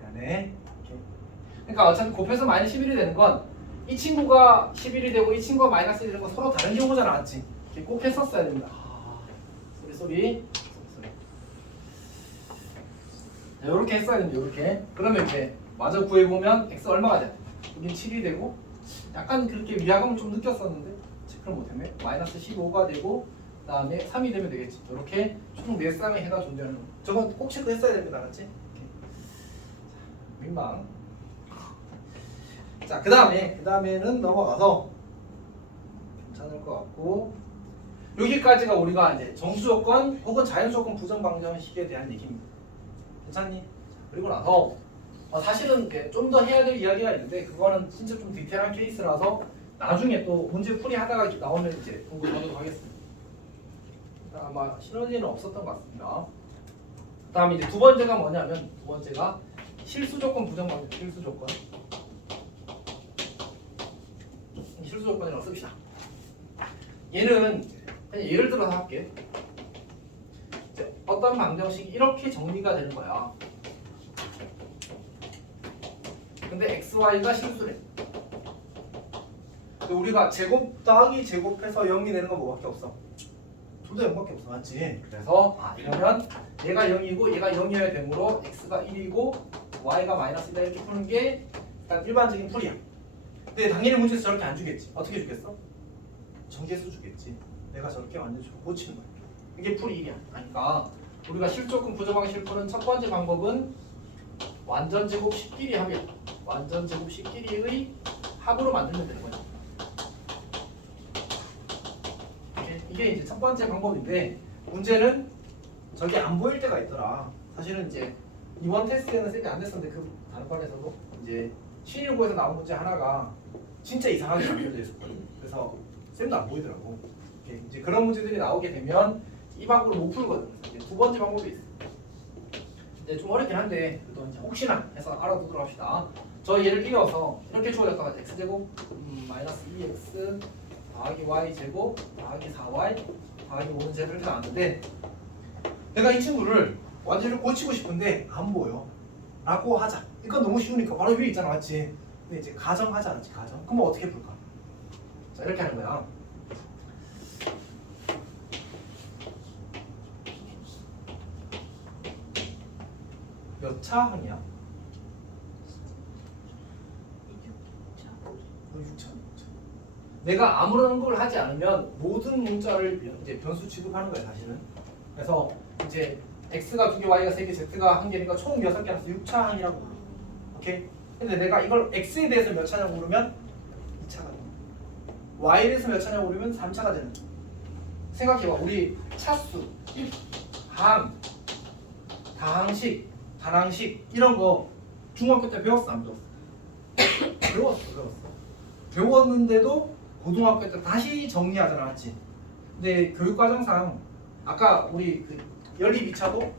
미안해. 오케이. 그러니까 어차피 곱해서 마이너스 11이 되는 건 이 친구가 11이 되고 이 친구가 마이너스 1이 되는 건 서로 다른 경우잖아, 맞지? 이렇게 꼭 했었어야 됩니다. 쏘리. 이렇게 했어야 됩니다. 이렇게. 그러면 이제 마저 구해보면 x 얼마가 돼? 여긴 7이 되고 약간 그렇게 위화감을 좀 느꼈었는데 체크를 못했네. 마이너스 15가 되고 그 다음에 3이 되면 되겠지. 이렇게 총 4쌍의 해가 존재하는 거. 저거 꼭 체크했어야 됩니다. 알았지? 민망. 자, 그 다음에는 넘어가서 괜찮을 것 같고 여기까지가 우리가 이제 정수 조건 혹은 자연 조건 부정 방정식에 대한 얘기입니다. 괜찮니? 그리고 나서 사실은 좀 더 해야 될 이야기가 있는데 그거는 진짜 좀 디테일한 케이스라서 나중에 또 문제 풀이 하다가 나오면 이제 공부하도록 하겠습니다. 아마 시너지는 없었던 것 같습니다. 그 다음에 이제 두 번째가 뭐냐면 두 번째가 실수 조건 부정 방정. 실수 조건이라고 씁시다. 얘는 그냥 예를 들어서 할게. 어떤 방정식이 이렇게 정리가 되는 거야. 근데 xy가 실수래. 근데 우리가 제곱 더하기 제곱해서 0이 되는 건 뭐밖에 없어? 둘 다 0밖에 없어, 맞지? 그래서 이러면 얘가 0이고 얘가 0이어야 되므로 x가 1이고 y가 마이너스 1이다 이렇게 푸는 게 일단 일반적인 풀이야. 근데 당연히 문제에서 저렇게 안 주겠지. 어떻게 주겠어? 정계수 주겠지. 내가 저렇게 완전 고치는 거야. 이게 풀이 1이야. 그러니까 우리가 실조건 부정하기 실풀은 첫 번째 방법은 완전 제곱 10끼리 합이야. 완전 제곱 10끼리의 합으로 만들면 되는 거야. 이게 이제 첫 번째 방법인데 문제는 저게 안 보일 때가 있더라. 사실은 이제 이번 테스트에는 쌤이 안 됐었는데 그 다른 반에서도 이제 신일고에서 나온 문제 하나가 진짜 이상하게 만들어져 있었거든. 그래서 쌤도 안 보이더라고. 이제 그런 문제들이 나오게 되면 이 방법을 못 풀거든. 이제 두 번째 방법이 있어. 이제 좀 어렵긴 한데 그래도 이제 혹시나 해서 알아두도록 합시다. 저 얘를 띄워서 이렇게 주어졌던 것 같아. x제곱 마이너스 2x 더하기 y제곱 더하기 4y 더하기 5는 제곱 이렇게 나왔는데 내가 이 친구를 완전히 고치고 싶은데 안 보여 라고 하자. 이건 너무 쉬우니까 바로 위에 있잖아, 맞지? 근데 이제 가정하지 않았지 가정. 그럼 어떻게 풀까? 자 이렇게 하는 거야. 몇 차 항이야? 6차. 내가 아무런 걸 하지 않으면 모든 문자를 이제 변수 취급하는 거야 사실은. 그래서 이제 x가 2개, y가 3개, z가 1개니까 총 6개라서 6차 항이라고 불러. 오케이? 근데 내가 이걸 x에 대해서 몇 차냐고 물으면 2차가 돼. y에 대해서 몇 차냐고 물으면 3차가 되는 거야. 생각해봐. 우리 차수, 항, 다항식, 반항식 이런 거 중학교 때 배웠어 안 배웠어? 배웠어. 배웠는데도 고등학교 때 다시 정리하잖아, 맞지? 근데 교육과정상 아까 우리 그 연립 2차도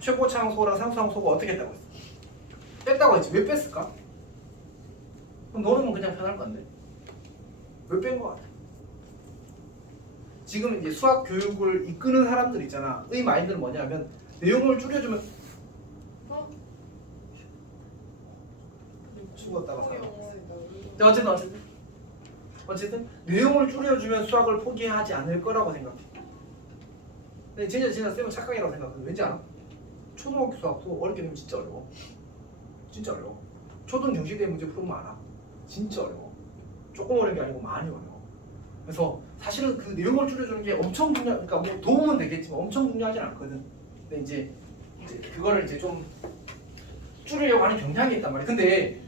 최고차항소랑 상수항소가 어떻게 했다고 했어? 뺐다고 했지. 왜 뺐을까? 그럼 너는 그냥 편할 건데 왜 뺀 거 같아? 지금 이제 수학 교육을 이끄는 사람들 있잖아. 의 마인드는 뭐냐면 내용을 줄여주면 죽었다가 살아. 어쨌든 내용을 줄여주면 수학을 포기하지 않을 거라고 생각해. 근데 진짜 쌤은 착각이라고 생각해. 왠지 알아? 초등학교 수학도 어렵게 되면 진짜 어려워. 진짜 어려워. 초등 정시대 문제 풀면 알아. 진짜 어려워. 조금 어려운 게 아니고 많이 어려워. 그래서 사실은 그 내용을 줄여주는 게 엄청 중요. 그러니까 뭐 도움은 되겠지만 엄청 중요하진 않거든. 근데 이제 그거를 이제 좀 줄이려고 하는 경향이 있단 말이야. 근데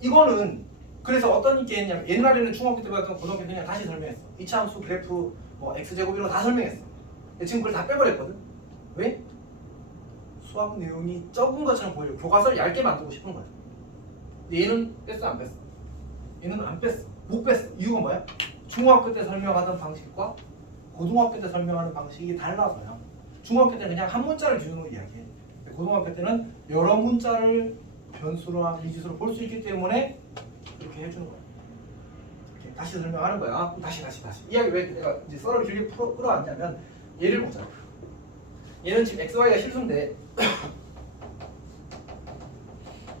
이거는 그래서 어떤 게 했냐면 옛날에는 중학교 때 배웠던 고등학교 때 그냥 다시 설명했어. 이차함수 그래프 뭐 x제곱 이런 거 다 설명했어. 근데 지금 그걸 다 빼버렸거든. 왜? 수학 내용이 적은 것처럼 보여. 교과서를 얇게 만들고 싶은 거야. 얘는 뺐어 안 뺐어? 얘는 안 뺐어. 못 뺐어. 이유가 뭐야? 중학교 때 설명하던 방식과 고등학교 때 설명하는 방식이 달라서요. 중학교 때는 그냥 한 문자를 기준으로 이야기해. 고등학교 때는 여러 문자를 변수로나 미지수로 볼 수 있기 때문에 이렇게 해주는 거야. 이렇게 다시 설명하는 거야. 다시. 이야기 왜 내가 이제 썰을 길게 끌어왔냐면 얘를 보자. 얘는 지금 x, y가 실수인데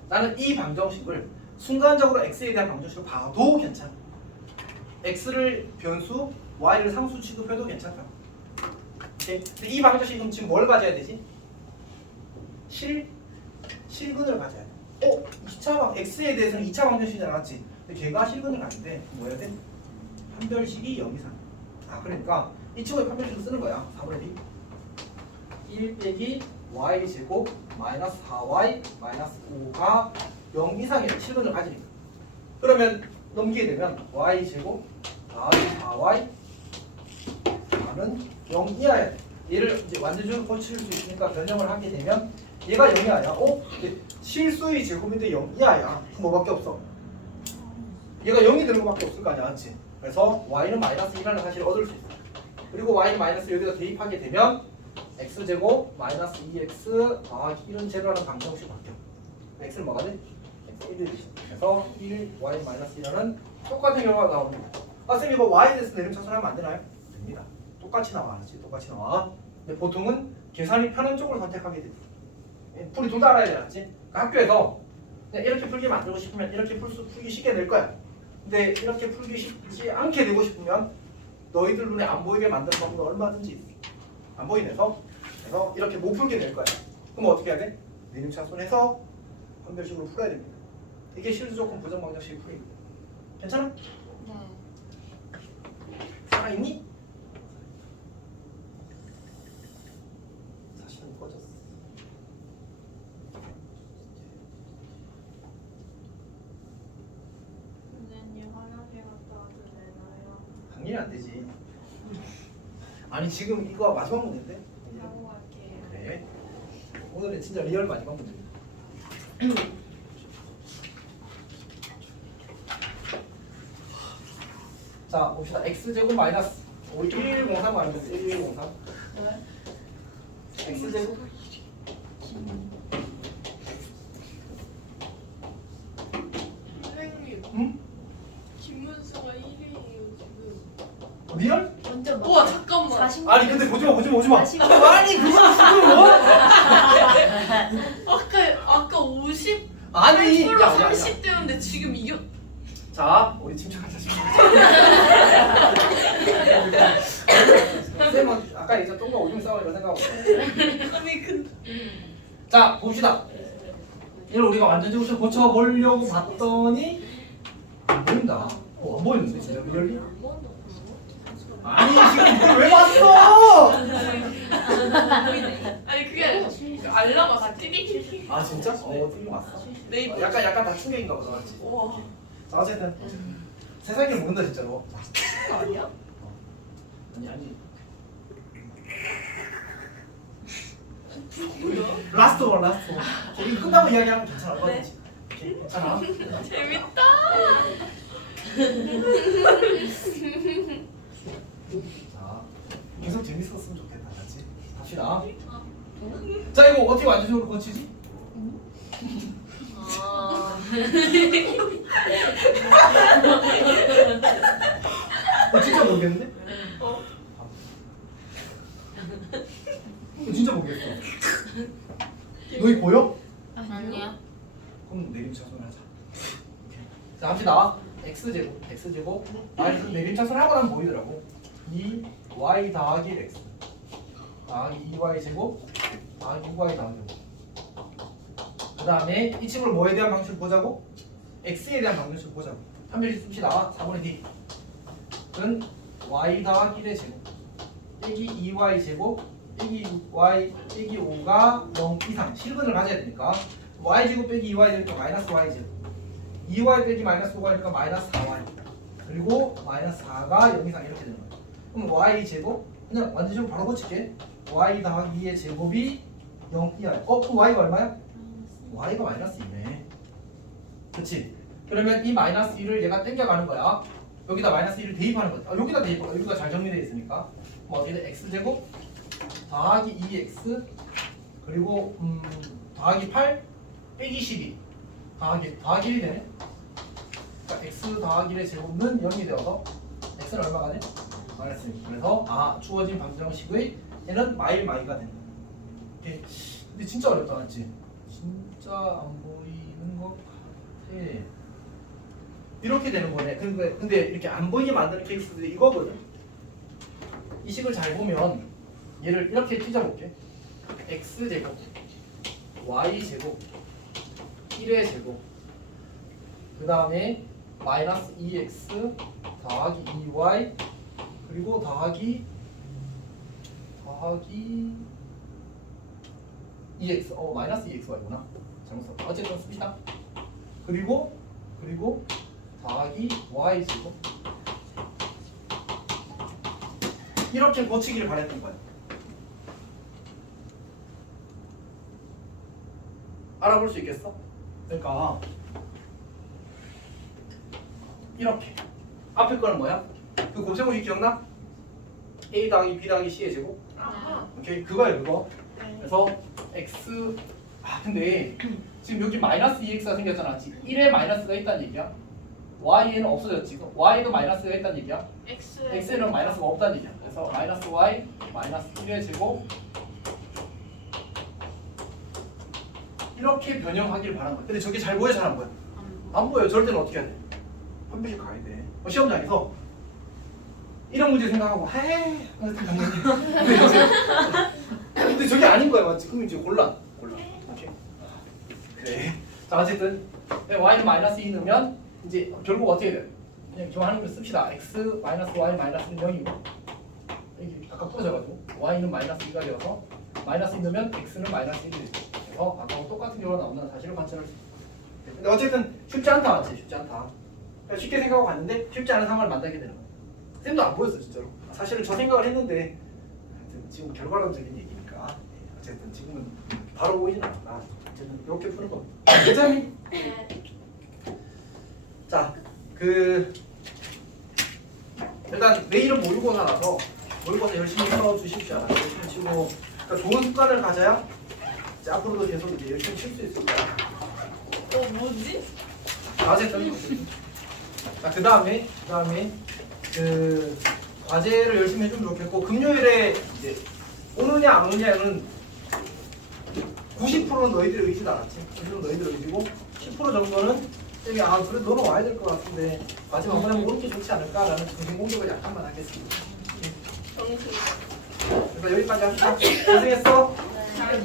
나는 이 방정식을 순간적으로 x에 대한 방정식으로 봐도 괜찮아. x를 변수, y를 상수 취급해도 괜찮다. 오케이? 이 방정식은 지금 뭘 가져야 되지? 실근을 가져야 돼. 2차 방 x에 대해서는 2차 방정식이지 않았지? 근데 걔가 실근을 가는데 뭐야 돼? 판별식이 0 이상. 그러니까 이 친구의 판별식을 쓰는 거야. 4분의 1 빼기 y 제곱 마이너스 4y 마이너스 5가 0 이상의 실근을 가지니까. 그러면 넘기게 되면 y 제곱 마이너스 4y 는 0 이하야 돼. 얘를 이제 완전적으로 고칠 수 있으니까 변형을 하게 되면 얘가 0 이하야. 실수의 제곱인데 0 이하야. 그럼 뭐밖에 없어? 얘가 0이 되는 것밖에 없을 거 아니야, 맞지? 그래서 y는 마이너스 1이라는 사실을 얻을 수 있어. 그리고 y는 마이너스 여기다 대입하게 되면 x제곱 마이너스 2x 더하기 1은 제로라는 방정식이 바뀌어. x는 뭐가 돼? x 1이 되지. 그래서 1, y 마이너스 1은 똑같은 결과가 나오는 거야. 쌤 이거 y에 대해서 내림 차순하면 안 되나요? 됩니다. 똑같이 나와. 알았지? 똑같이 나와. 근데 보통은 계산이 편한 쪽을 선택하게 되지. 풀이 둘 다 알아야 돼, 알았지? 그러니까 학교에서 그냥 이렇게 풀게 만들고 싶으면 이렇게 풀기 쉽게 낼 거야. 근데 이렇게 풀기 쉽지 않게 되고 싶으면 너희들 눈에 안 보이게 만드는 방법도 얼마든지 있어. 안 보이면서 그래서 이렇게 못 풀게 될 거야. 그럼 어떻게 해야 돼? 내림차순해서 판별식으로 풀어야 됩니다. 이게 실수조건 부정방정식의 풀이입니다. 괜찮아? 네. 살아있니? 사실은 꺼졌어. 선생님 화장실 갔다 와도 되나요? 당연히 안 되지. 아니 지금 이거 마지막 문제인데? 하고 갈게요. 그래. 오늘은 진짜 리얼 마지막 문제입니다. 자 봅시다. x제곱 마이너스 우리 1103 아니면 1103 x제곱 선생님, 응? 김문수가 1위예요 지금. 리얼? 먼저 우와 잠깐만. 40. 아니 근데 보지마. 아니 그거 지금 뭐? 아까 50 아니 100% 야. 30대였는데 지금 이겨. 자, 우리 침착하자 지금. 쌤은 아까 이제 똥과 오줌 싸움이라고 생각하고. 아니 근데 자, 봅시다. 이걸 우리가 완전적으로 고쳐보려고 봤더니 안 보인다. 안 보이는데 진짜 리얼리? 아니 지금 이걸 왜 봤어? 아니 그게 아니라 알람아 다 띠릭. 아 진짜? 띵 왔어. 네이버. 약간 다 충격인가 보다, 맞지? 와. 자, 어쨌든 세상을 모른다 진짜로. 아니야? 아니. 뭐야? 라스트 원. 저기 끝나고 이야기하면 괜찮아. 네. 오케이, 괜찮아. 재밌다. 자, 계속 재밌었으면 좋겠다, 같이. 갑시다. 자, 이거 어떻게 완전적으로 고치지? 진짜 모르겠는데? 진짜 모르겠어. 너희 보여? 아니야. 그럼 내림차순 하자. 자, 합시다. x제곱 마이너스 내림차순 하고 나면 보이더라고. 2y 더하기 x 더하기 2y 제곱 더하기 9y 더하기 5. 그 다음에 이 친구를 뭐에 대한 방식을 보자고? x에 대한 방식을 보자고. 한 변씩 씁시다. 4분의 d는 y 더하기 1의 제곱 빼기 2y 제곱 빼기 6y 빼기 5가 0 이상 실근을 가져야 되니까 y 제곱 빼기 2y 되니까 마이너스 y 제곱 2y 빼기 마이너스 5y 되니까 마이너스 4y 그리고 마이너스 4가 0 이상 이렇게 되는 거야. 그럼 y 제곱 그냥 완전적으로 바로 고칠게. y 더하기 2의 제곱이 0 이하. 그럼 y가 얼마야? y가 마이너스 2네. 그치? 그러면 이 마이너스 2를 얘가 땡겨가는 거야. 여기다 마이너스 1을 대입하는 거지. 여기다 대입. 여기가 잘 정리되어 있으니까. 뭐 어떻게 돼? x제곱 더하기 2x 그리고 더하기 8 빼기 12 더하기 1이 되네. 그러니까 x 더하기 1의 제곱은 0이 되어서 x는 얼마가 돼? 마이너스 1. 그래서 주어진 방정식의 얘는 마이가 된다. 오케이. 근데 진짜 어렵다, 맞지? 진짜 안 보이는 것 같아. 이렇게 되는 거네. 근데 이렇게 안 보이게 만드는 케이스들이 이거거든. 이 식을 잘 보면 얘를 이렇게 찢어볼게. x제곱 y제곱 1의 제곱 그 다음에 마이너스 2x 더하기 2y 그리고 더하기 2x 마이너스 2xy구나. 잘못 썼다. 어쨌든 씁시다. 그리고 더하기 y제곱 이렇게 고치기를 바랬던 거야. 알아볼 수 있겠어? 그러니까 이렇게 앞에 거는 뭐야? 그 곱셈공식 기억나? a 더하기 b 더하기 c의 제곱? 아하. 오케이, 그거야 그거. 네. 그래서 x 근데 지금 여기 마이너스 2x가 생겼잖아. 1에 마이너스가 있다는 얘기야. y에는 없어졌지. y도 마이너스가 있다는 얘기야. x에는 마이너스가 없다는 얘기야. 그래서 마이너스 y 마이너스 1의 제곱 이렇게 변형하길 바란 거야. 근데 저게 잘 보여, 잘 안 보여? 안 보여. 저럴 때는 어떻게 해야 돼? 한 번씩 가야 돼. 시험장에서 이런 문제 생각하고 헤이 근데 저게 아닌 거야, 맞지? 그럼 이제 골라. 오케이. 그래. 자, 어쨌든 y는 마이너스 2 넣으면 이제 결국 어떻게 돼? 그냥 기왕하는 걸 씁시다. x 마이너스 y 마이너스는 0이고 여기 아까 부러져가지고 y는 마이너스 2가 되어서 마이너스 2 넣으면 x는 마이너스 1이 되죠. 그래서 아까와 똑같은 경우가 나오는 사실을 관찰할 수 있어요. 근데 어쨌든 쉽지 않다, 맞지? 쉽지 않다. 쉽게 생각하고 갔는데 쉽지 않은 상황을 만나게 되는 거예요. 쌤도 안 보였어, 진짜로. 사실은 저 생각을 했는데 지금 결과론적인 얘기니까 어쨌든 지금은 바로 보이진 않아. 어쨌든 이렇게 푸는 거. 괜찮니? 자, 일단 내일은 모의고사 나서 모의고사 열심히 써주십시오. 열심히 치고 그러니까 좋은 습관을 가져야 이제 앞으로도 계속 이제 열심히 칠 수 있을 거야. 뭐지? 어쨌든 자, 그 다음에 과제를 열심히 해주면 좋겠고 금요일에 이제 오느냐 안 오느냐는 90%는 너희들의 의지도 알았지. 90%는 너희들의 의지고 10% 정도는 쌤이 그래도 너는 와야 될 것 같은데 마지막 한 번 하면 오는 게 좋지 않을까라는 정신 공격을 약간만 하겠습니다. 정신. 그러니까 여기까지 합시다. 고생했어. 잘